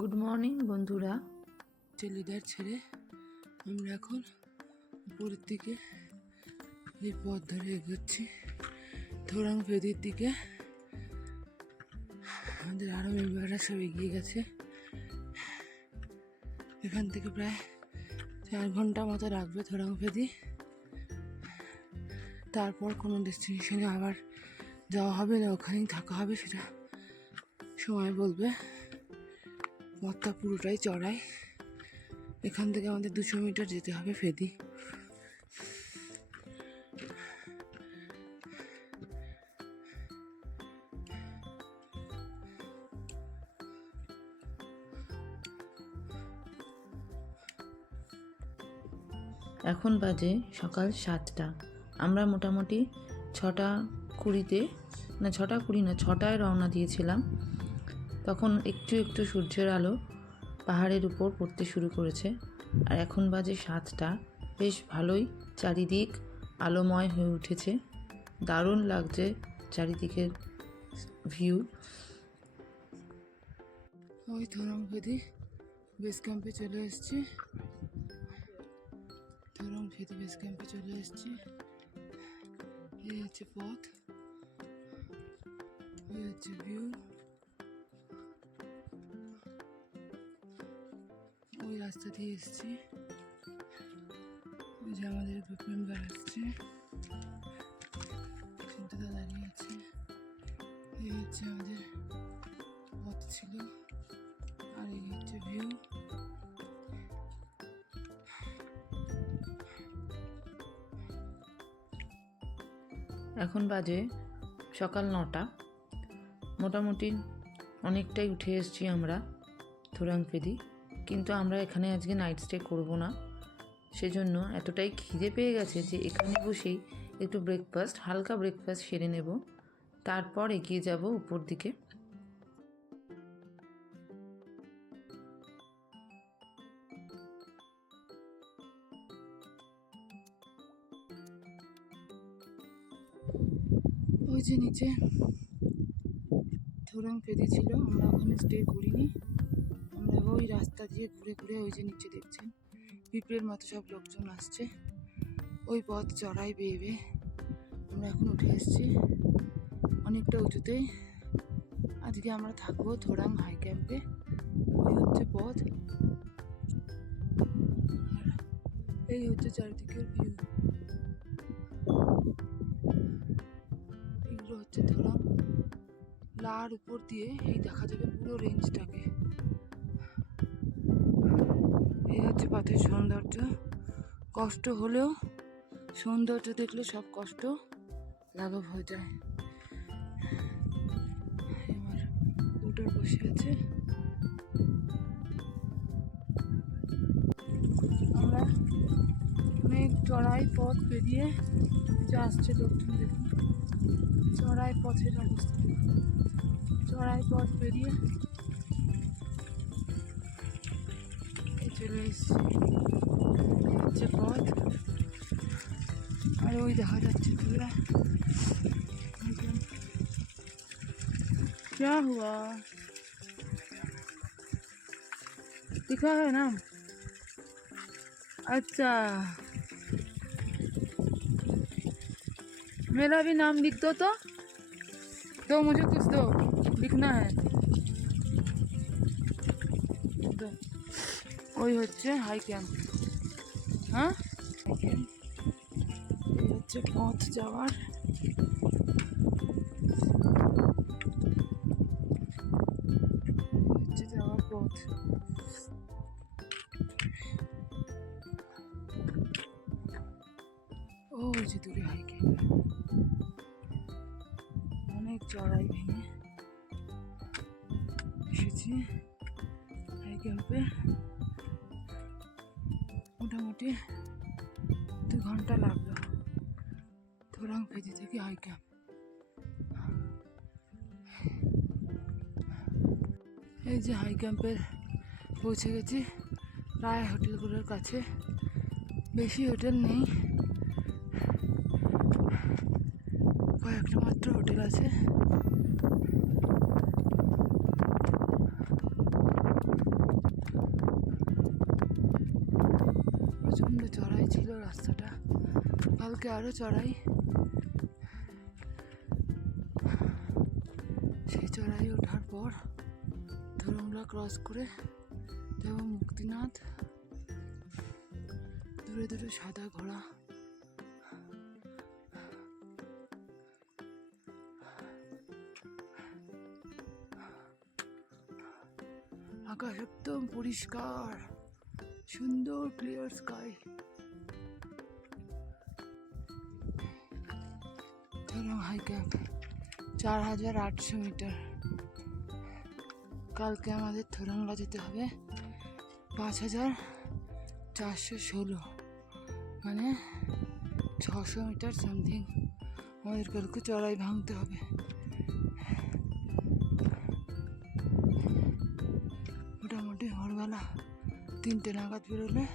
Good morning বন্ধুরা। Leader ছেড়ে আমরা এখন উপরের দিকে এই পথ ধরে এগোচ্ছি। থোরাং ফেদির দিকে। আমাদের আরও মেম্বাররা সব এগিয়ে গেছে। এখান থেকে প্রায় চার ঘণ্টা মতো রাখবে থোরাং ফেদি তারপর কোনো ডেস্টিনেশনে আবার যাওয়া হবে না, ওখানেই থাকা হবে, সেটা সময় বলবে। পথটা পুরোটাই চড়াই। এখান থেকে আমাদের দুশো মিটার যেতে হবে ফেদি। এখন বাজে সকাল সাতটা। আমরা মোটামুটি ছটা কুড়িতে না, ছটা কুড়ি না, ছটায় রওনা দিয়েছিলাম। তখন একটু একটু সূর্যের আলো পাহাড়ের উপর পড়তে শুরু করেছে, আর এখন বাজে সাতটা। বেশ ভালোই চারিদিক আলোময় হয়ে উঠেছে। দারুণ লাগছে চারিদিকের ভিউ। ওই ফেদি বেস ক্যাম্পে চলে এসেছি। ফেদি বেস ক্যাম্পে চলে এসেছি। এই হচ্ছে পথ। এই হচ্ছে ভিউ। রাস্তা দিয়ে এসেছি। যে আমাদের গ্রুপ মেম্বার আসছে। সিদ্ধতা দাঁড়িয়ে আছে। এই হচ্ছে আমাদের পথ ছিল। আর এই হচ্ছে ভিউ এখন বাজে সকাল নটা। মোটামুটি অনেকটাই উঠে এসেছি আমরা, থোরাংপেদি। কিন্তু আমরা এখানে আজকে নাইট স্টে করব না। সেজন্য এতটাই খিদে পেয়ে গেছে যে এখানে বসেই একটু ব্রেকফাস্ট হালকা ব্রেকফাস্ট সেরে নেব। তারপর এগিয়ে যাব উপর দিকে। ওই যে নিচে থোরাং পেদি ছিল আমরা ওখানে স্টে করিনি। ওই রাস্তা দিয়ে ঘুরে ঘুরে ওই যে নিচে দেখছেন, পিঁপড়ের মতো সব লোকজন আসছে। ওই পথ চড়াই বেয়ে বেয়ে আমরা এখন উঠে এসেছি অনেকটা উঁচুতেই আজকে আমরা থাকব থোরাং হাই ক্যাম্পে। ওই হচ্ছে পথ। এই হচ্ছে চারিদিকের ভিউ। এগুলো হচ্ছে ধরা লার উপর দিয়ে এই দেখা যাবে পুরো রেঞ্জটাকে পথের সৌন্দর্য। কষ্ট হলেও সৌন্দর্য দেখলে সব কষ্ট লাঘব হয়ে যায়। এবার উটার বসে আছে। আমরা অনেক চড়াই পথ পেরিয়ে যা আসছে লোকজন দেখুন চড়াই পথের অবস্থা। চড়াই পথ পেরিয়ে চলে এসছি এই হচ্ছে পথ আর ওই দেখা যাচ্ছে দূরে क्या हुआ लिखा है नाम अच्छा मेरा भी नाम लिख दो तो दो मुझे कुछ दो लिखना है ওই হচ্ছে হাই ক্যাম্প হ্যাঁ? হচ্ছে পথ যাওয়ার। হচ্ছে যাওয়ার পথ। ও যে হাই ক্যাম্প অনেক চড়াই ভেঙে এসেছি। হাই ক্যাম্পে মোটামুটি দু ঘণ্টা লাগল। থোরাং ফেজি থেকে হাই ক্যাম্প এই যে হাই ক্যাম্পে পৌঁছে গেছি। প্রায় হোটেলগুলোর কাছে। বেশি হোটেল নেই। কয়েকটা মাত্র হোটেল আছে প্রচণ্ড চড়াই ছিল রাস্তাটা। কালকে আরও চড়াই। সেই চড়াই ওঠার পর ধরমলা ক্রস করে যাব মুক্তিনাথ। দূরে দূরে সাদা ঘোড়া। আকাশ একদম পরিষ্কার, সুন্দর ক্লিয়ার স্কাই হাই ক্যাম্প চার হাজার আটশো মিটার। কালকে আমাদের থরংলা যেতে হবে পাঁচ হাজার চারশো ষোলো। মানে ছশো মিটার সামথিং। আমাদের কালকে চড়াই ভাঙতে হবে। মোটামুটি ভোরবেলা তিনটে নাগাদ বেরোলে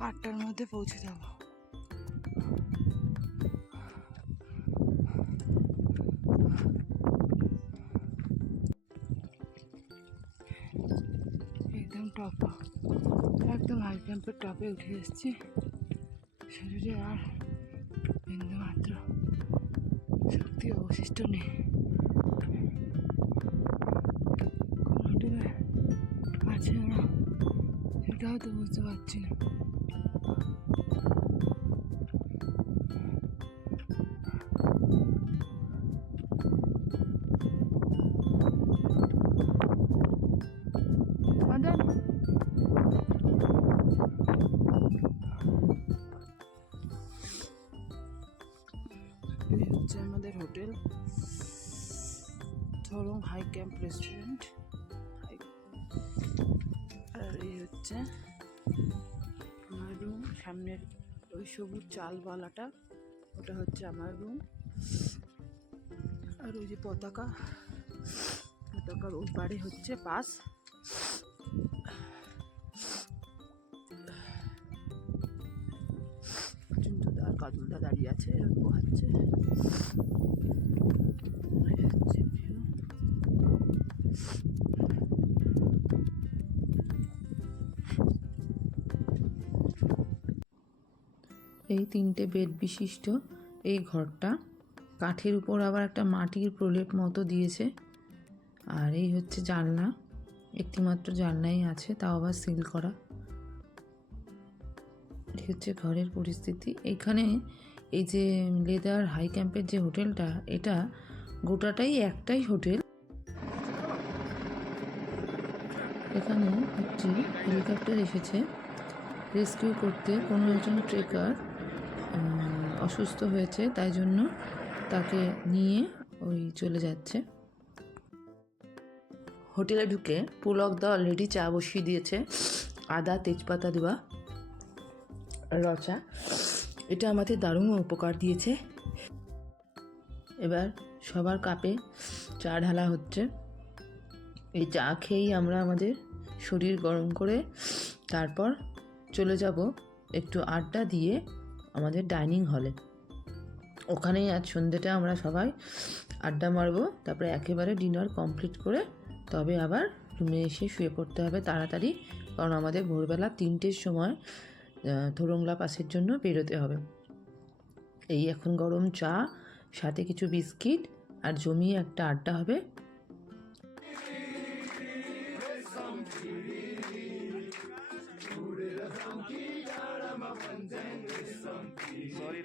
আটটার মধ্যে পৌঁছে যাব। ক্যাম্পের টপে উঠে এসেছি। শরীরে আর বিন্দু মাত্র শক্তি অবশিষ্ট নেই। কোন আছে না, সেটাও তো বুঝতে পারছি না। High camp restaurant. আর এই হচ্ছে আমার রুম। সামনের ওই সবুজ চালওয়ালাটা ওটা হচ্ছে আমার রুম। আর ওই যে পতাকা, পতাকার ওই পারে হচ্ছে বাস। চুন্টুদা আর কাজলদা দাঁড়িয়ে আছে এরকম হচ্ছে এই তিনটে বেড বিশিষ্ট। এই ঘরটা কাঠের উপর আবার একটা মাটির প্রলেপ মতো দিয়েছে। আর এই হচ্ছে জানলা। একটিমাত্র জানলাই আছে, তাও আবার সিল করা। এই হচ্ছে ঘরের পরিস্থিতি। এখানে এই যে লেদার হাই ক্যাম্পের যে হোটেলটা, এটা গোটাটাই একটাই হোটেল। এখানে একটি হেলিকপ্টার এসেছে। রেস্কিউ করতে কোনো একজন ট্রেকার অসুস্থ হয়েছে, তাই জন্য তাকে নিয়ে ওই চলে যাচ্ছে। হোটেলে ঢুকে পুলক দা অলরেডি চা বসিয়ে দিয়েছে, আদা, তেজপাতা দেওয়া, রচা। এটা আমাদের দারুণ উপকার দিয়েছে। এবার সবার কাপে চা ঢালা হচ্ছে। এই চা খেয়েই আমরা আমাদের শরীর গরম করে তারপর চলে যাব একটু আড্ডা দিয়ে আমাদের ডাইনিং হলে। ওখানেই আজ সন্ধ্যেটা আমরা সবাই আড্ডা মারবো, তারপরে একেবারে ডিনার কমপ্লিট করে তবে আবার রুমে এসে শুয়ে পড়তে হবে তাড়াতাড়ি, কারণ আমাদের ভোরবেলা তিনটের সময় থোরংলা পাসের জন্য বেরোতে হবে। এই এখন গরম চা, সাথে কিছু বিস্কিট আর জমিয়ে একটা আড্ডা হবে। someone then Sorry,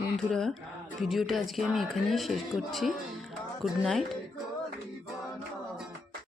বন্ধুরা ভিডিওটা আজকে আমি এখানেই শেষ করছি। Good night.